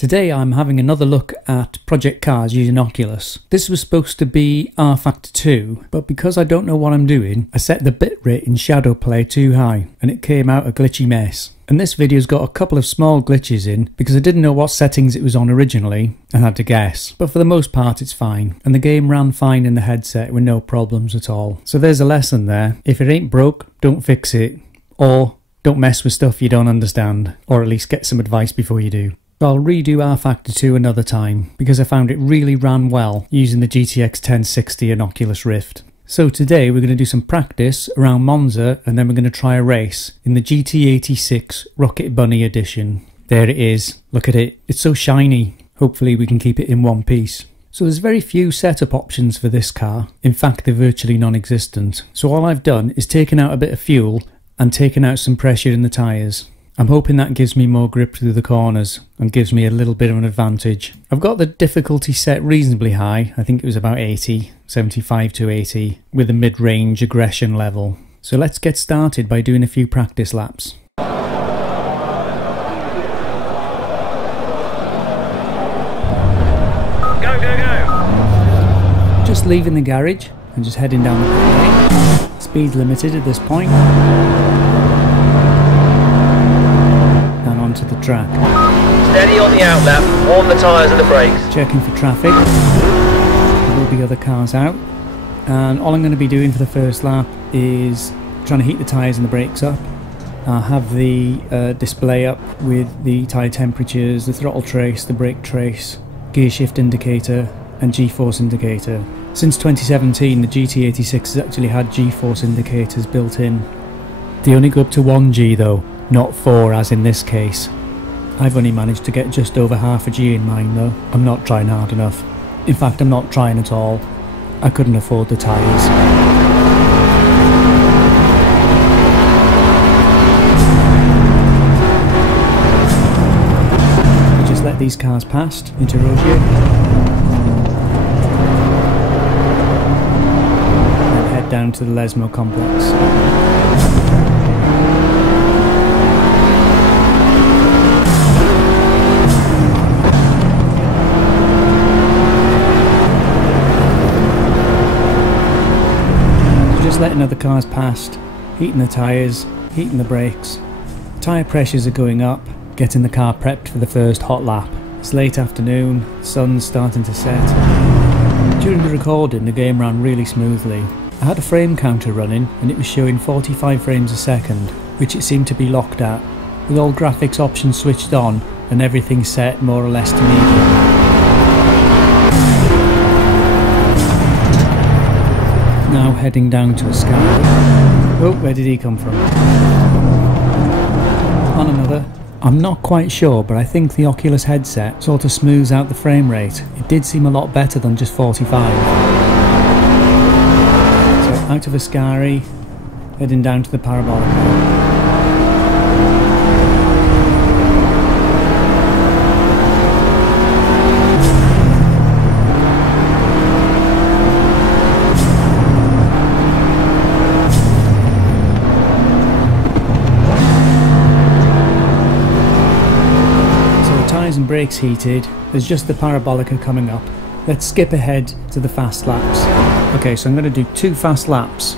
Today I'm having another look at project cars using Oculus. This was supposed to be R Factor 2, but because I don't know what I'm doing, I set the bitrate in Shadow Play too high, and it came out a glitchy mess. And this video's got a couple of small glitches in, because I didn't know what settings it was on originally, and had to guess. But for the most part it's fine, and the game ran fine in the headset with no problems at all. So there's a lesson there. If it ain't broke, don't fix it. Or don't mess with stuff you don't understand, or at least get some advice before you do. I'll redo R Factor 2 another time, because I found it really ran well using the GTX1060 and Oculus Rift. So today we're going to do some practice around Monza, and then we're going to try a race in the GT86 Rocket Bunny edition. There it is, look at it, it's so shiny. Hopefully we can keep it in one piece. So there's very few setup options for this car, in fact they're virtually non-existent. So all I've done is taken out a bit of fuel and taken out some pressure in the tyres. I'm hoping that gives me more grip through the corners and gives me a little bit of an advantage. I've got the difficulty set reasonably high, I think it was about 80, 75 to 80, with a mid-range aggression level. So let's get started by doing a few practice laps. Go, go, go! Just leaving the garage and just heading down the pit lane. Speed limited at this point. Onto the track. Steady on the outlap, warm the tyres and the brakes. Checking for traffic. There will be other cars out. And all I'm going to be doing for the first lap is trying to heat the tyres and the brakes up. I'll have the display up with the tyre temperatures, the throttle trace, the brake trace, gear shift indicator and G-force indicator. Since 2017 the GT86 has actually had G-force indicators built in. They only go up to 1G though, not 4 as in this case. I've only managed to get just over half a G in mine though. I'm not trying hard enough. In fact, I'm not trying at all. I couldn't afford the tyres. Just let these cars past into Rogier. And head down to the Lesmo complex. Letting other cars past, heating the tyres, heating the brakes. Tyre pressures are going up, getting the car prepped for the first hot lap. It's late afternoon, sun's starting to set. During the recording the game ran really smoothly. I had a frame counter running and it was showing 45 frames a second, which it seemed to be locked at, with all graphics options switched on and everything set more or less to medium. Now heading down to a scanner. Oh, where did he come from? On another. I'm not quite sure, but I think the Oculus headset sort of smooths out the frame rate. It did seem a lot better than just 45. So out of Ascari, heading down to the Parabolica. And brakes heated, there's just the Parabolica coming up. Let's skip ahead to the fast laps. Okay, so I'm going to do 2 fast laps.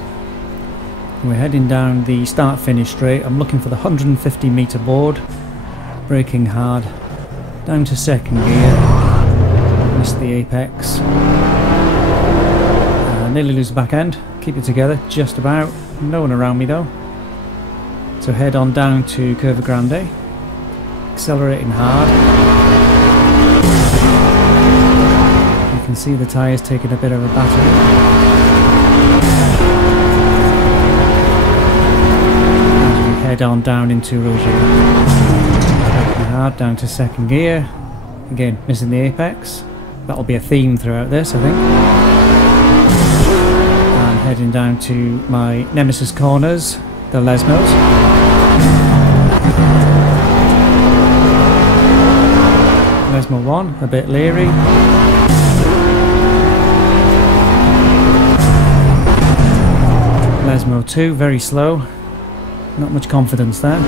We're heading down the start finish straight. I'm looking for the 150 meter board, braking hard, down to second gear, missed the apex, nearly lose the back end, keep it together just about, no one around me though. So head on down to Curva Grande, accelerating hard. You can see the tyres taking a bit of a battering. As we head on down into Rogier. Braking hard down to second gear. Again, missing the apex. That'll be a theme throughout this, I think. And heading down to my nemesis corners, the Lesmos. Lesmo 1, a bit leery. Lesmo 2, very slow. Not much confidence there.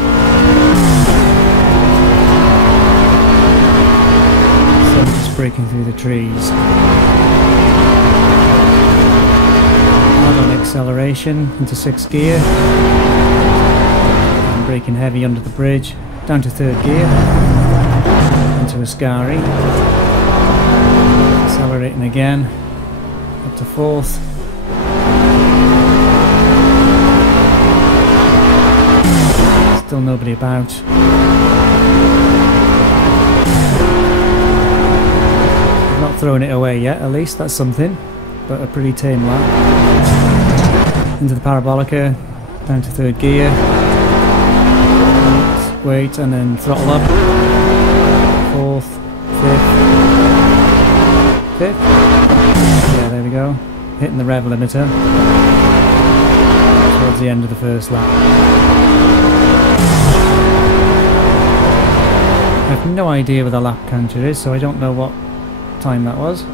breaking through the trees. Hard on acceleration into 6th gear. And braking heavy under the bridge. Down to 3rd gear. Into Ascari. Accelerating again. Up to 4th. Still nobody about. I've not thrown it away yet, at least that's something, but a pretty tame lap. Into the parabolica, down to 3rd gear. Wait, and then throttle up. 4th, 5th, 5th. Yeah, there we go. Hitting the rev limiter towards the end of the first lap. I have no idea where the lap counter is, so I don't know what time that was.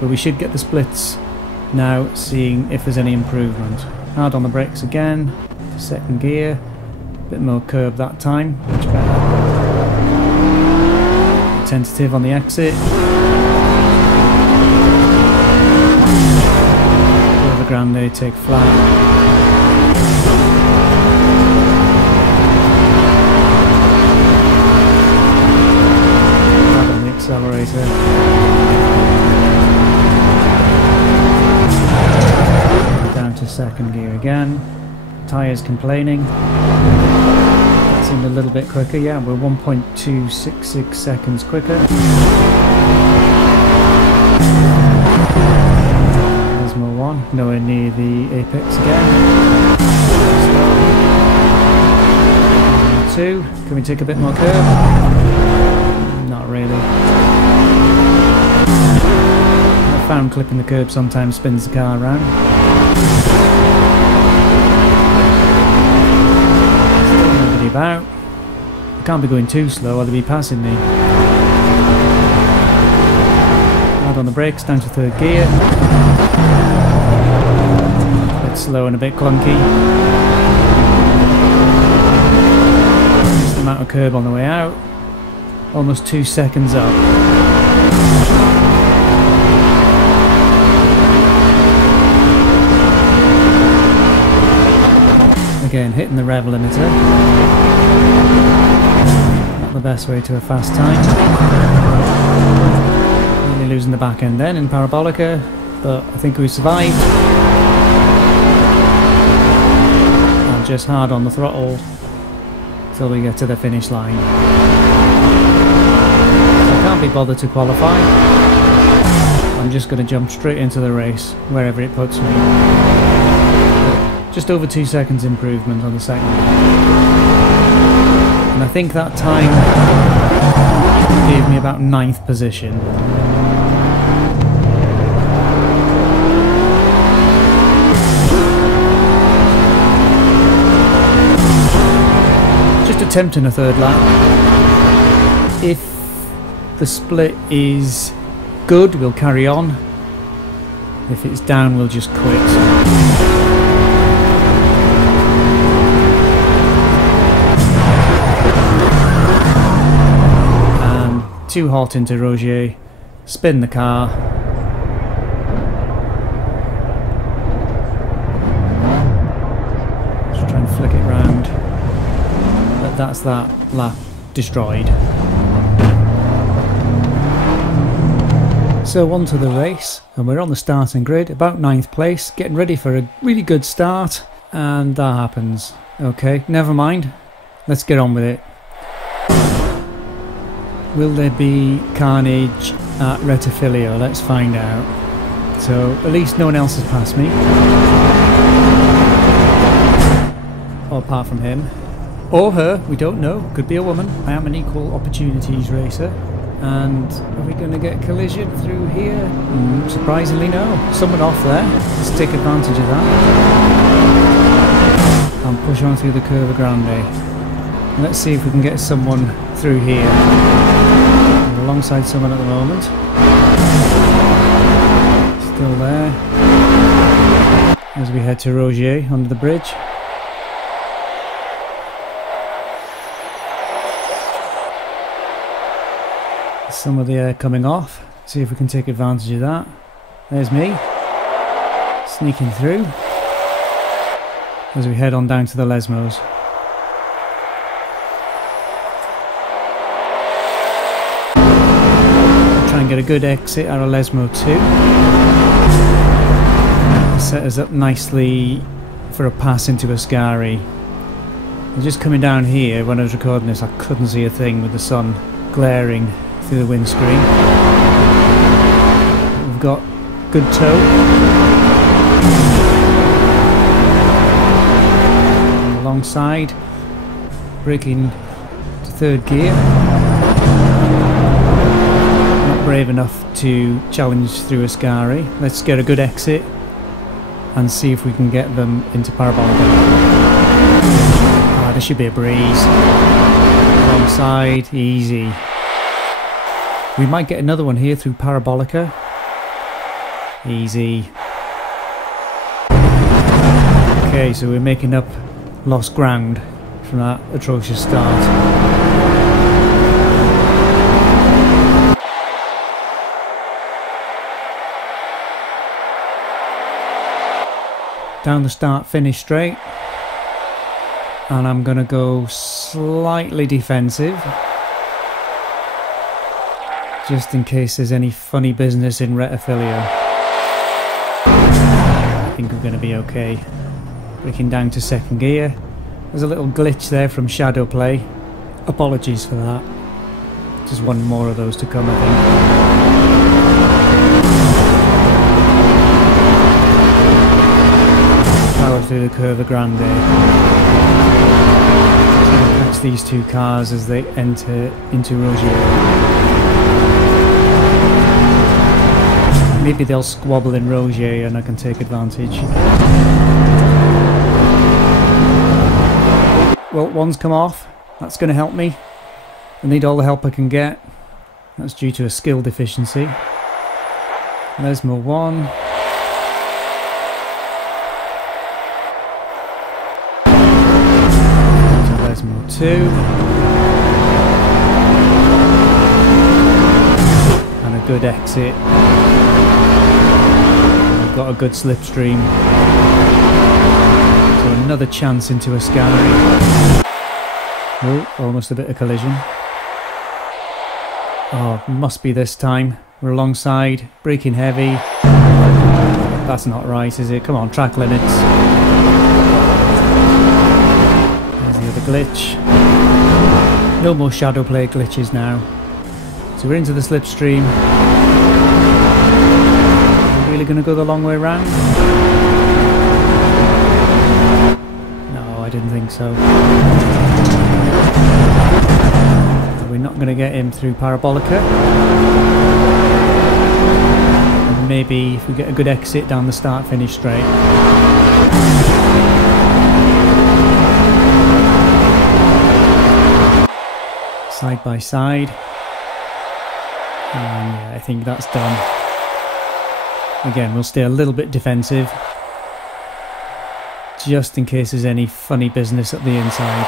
But we should get the splits now, seeing if there's any improvement. Hard on the brakes again, 2nd gear, bit more curb that time, much better. Tentative on the exit. Curva Grande, take flat. Accelerator. Down to 2nd gear again. Tyres complaining. That seemed a little bit quicker. Yeah, we're 1.266 seconds quicker. There's more one. Nowhere near the apex again. 2. Can we take a bit more curve? Not really. I found clipping the curb sometimes spins the car around. Still nobody about. I can't be going too slow or they'll be passing me. Hard on the brakes, down to 3rd gear. A bit slow and a bit clunky. Just the amount of curb on the way out. Almost 2 seconds up. Again, hitting the rev limiter. Not the best way to a fast time. Really losing the back end then in parabolica, but I think we survived. And just hard on the throttle till we get to the finish line. Can't be bothered to qualify. I'm just going to jump straight into the race wherever it puts me. But just over 2 seconds improvement on the second. And I think that time gave me about 9th position. Just attempting a 3rd lap. If the split is good, we'll carry on. If it's down, we'll just quit. And 2 hot into Rogier, spin the car. Just try and flick it round. But that's that lap destroyed. So on to the race, and we're on the starting grid, about 9th place, getting ready for a really good start, and that happens. Okay, never mind, let's get on with it. Will there be carnage at Rettifilio? Let's find out. So at least no one else has passed me. Or apart from him. Or her, we don't know, could be a woman. I am an equal opportunities racer. And are we going to get collision through here? Surprisingly no. Someone off there. Let's take advantage of that. And push on through the Curva Grande. Let's see if we can get someone through here. We're alongside someone at the moment. Still there. As we head to Rogier under the bridge. Some of the air coming off. See if we can take advantage of that. There's me, sneaking through as we head on down to the Lesmos. Try and get a good exit out of Lesmo 2. Set us up nicely for a pass into Ascari. And just coming down here, when I was recording this, I couldn't see a thing with the sun glaring through the windscreen. We've got good tow. Alongside, braking to third gear. Not brave enough to challenge through Ascari. Let's get a good exit and see if we can get them into Parabolica. Ah, this should be a breeze. Alongside, easy. We might get another one here through Parabolica. Easy. Okay, so we're making up lost ground from that atrocious start. Down the start finish straight, and I'm gonna go slightly defensive just in case there's any funny business in Retafilio. I think we're gonna be okay. Braking down to second gear. There's a little glitch there from shadow play. Apologies for that. Just one more of those to come, I think. Power through the Curva Grande. Try and catch these two cars as they enter into Roggier. Maybe they'll squabble in Roggier and I can take advantage. Well, one's come off. That's going to help me. I need all the help I can get. That's due to a skill deficiency. Lesmo 1. Lesmo 2. And a good exit. We've got a good slipstream. So another chance into Ascari. Oh, almost a bit of collision. Oh, must be this time. We're alongside, braking heavy. That's not right, is it? Come on, track limits. There's the other glitch. No more shadow play glitches now. So we're into the slipstream. Are we really going to go the long way round? No, I didn't think so. We're not going to get him through Parabolica. And maybe if we get a good exit down the start finish straight. Side by side. And yeah, I think that's done. Again, we'll stay a little bit defensive. Just in case there's any funny business at the inside.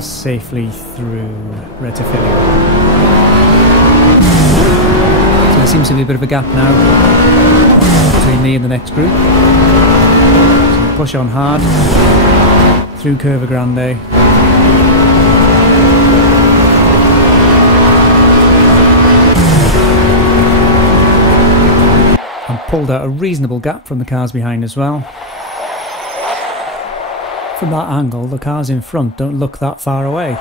Safely through Retafilio. So there seems to be a bit of a gap now between me and the next group. So we'll push on hard through Curva Grande. And pulled out a reasonable gap from the cars behind as well. From that angle, the cars in front don't look that far away.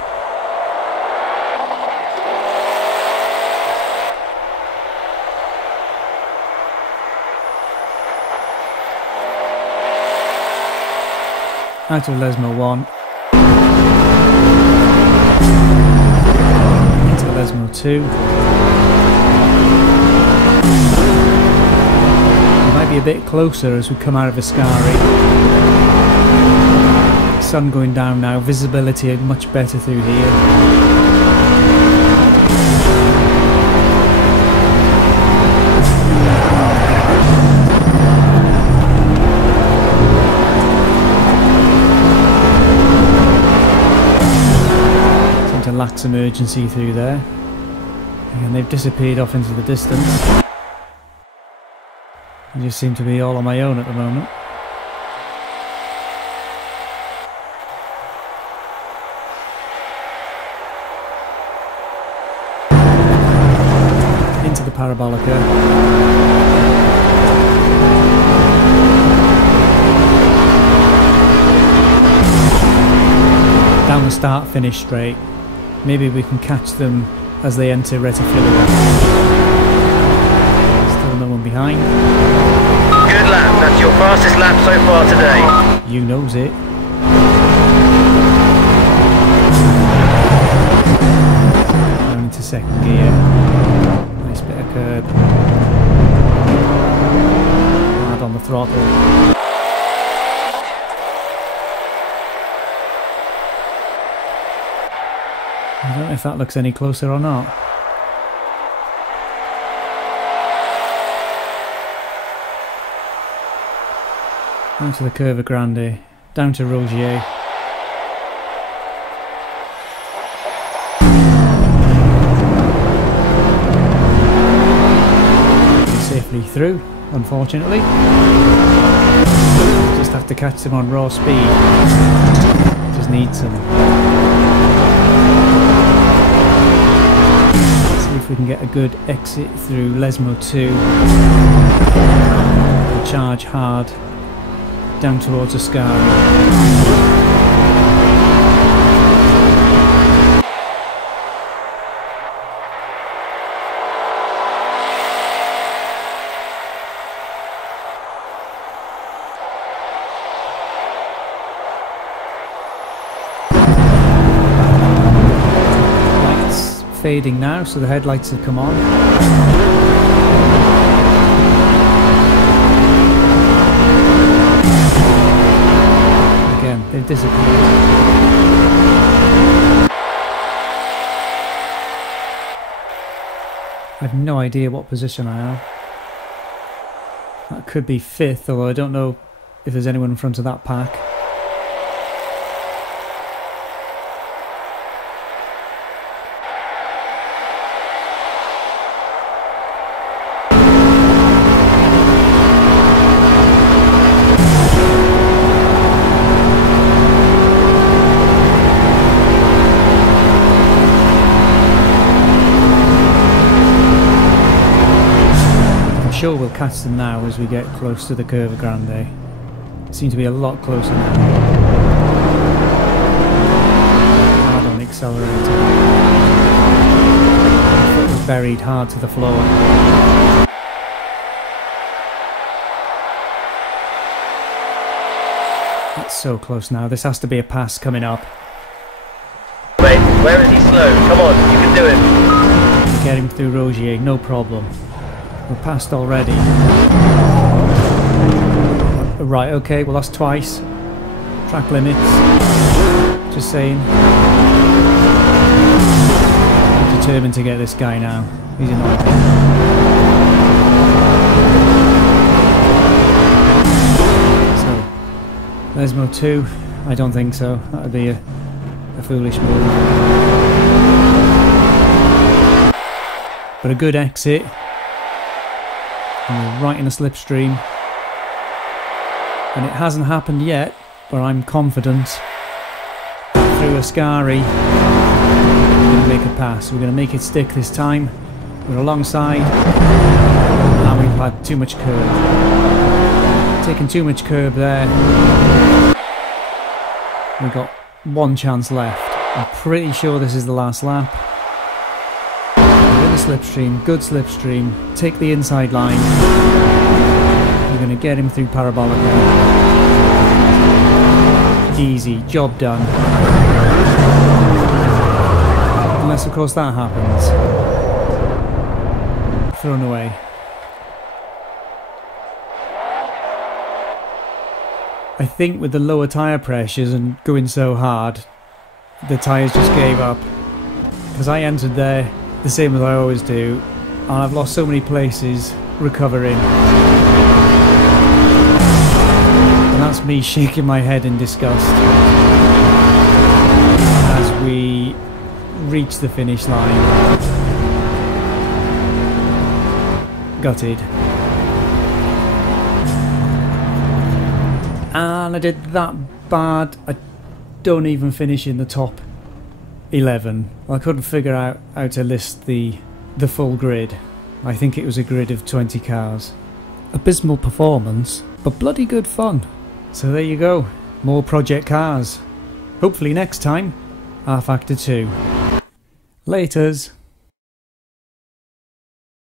Out of Lesmo 1. Into Lesmo 2. We might be a bit closer as we come out of Ascari. Sun going down now, visibility much better through here. So to lack some urgency through there. And they've disappeared off into the distance. I just seem to be all on my own at the moment. Into the parabolica. Down the start-finish straight. Maybe we can catch them as they enter Retifilia. Still no one behind. Good lap, that's your fastest lap so far today. You knows it. Going into second gear. Nice bit of curb. Hard on the throttle. I don't know if that looks any closer or not. Down to the Curva Grande, down to Rogier. Safely through, unfortunately. Just have to catch them on raw speed. Just need some. If we can get a good exit through Lesmo 2 and charge hard down towards Ascari. Fading now, so the headlights have come on. Again, they've disappeared. I have no idea what position I am. That could be 5th, although I don't know if there's anyone in front of that pack. Sure we'll catch them now as we get close to the Curva Grande. Seem to be a lot closer now. Hard on the accelerator. Foot was buried hard to the floor. It's so close now. This has to be a pass coming up. Wait, where is he slow? Come on, you can do it. Get him through Rogier, no problem. We're past already. Right, okay, well that's twice. Track limits. Just saying. I'm determined to get this guy now. He's annoying. So, Lesmo 2? I don't think so. That would be a foolish move. But a good exit. And we're right in the slipstream. And it hasn't happened yet, but I'm confident through Ascari we're going to make a pass. We're going to make it stick this time. We're alongside and we've had too much curb. Taking too much curb there. We've got one chance left. I'm pretty sure this is the last lap. Slipstream, good slipstream, take the inside line. We're going to get him through Parabolica. Easy, job done. Unless of course that happens. Thrown away. I think with the lower tyre pressures and going so hard, the tyres just gave up. Because I entered there the same as I always do, and I've lost so many places recovering. And that's me shaking my head in disgust as we reached the finish line. Gutted. And I did that bad, I don't even finish in the top 11. I couldn't figure out how to list the full grid. I think it was a grid of 20 cars. Abysmal performance, but bloody good fun. So there you go, more project cars. Hopefully next time, R Factor 2. Laters.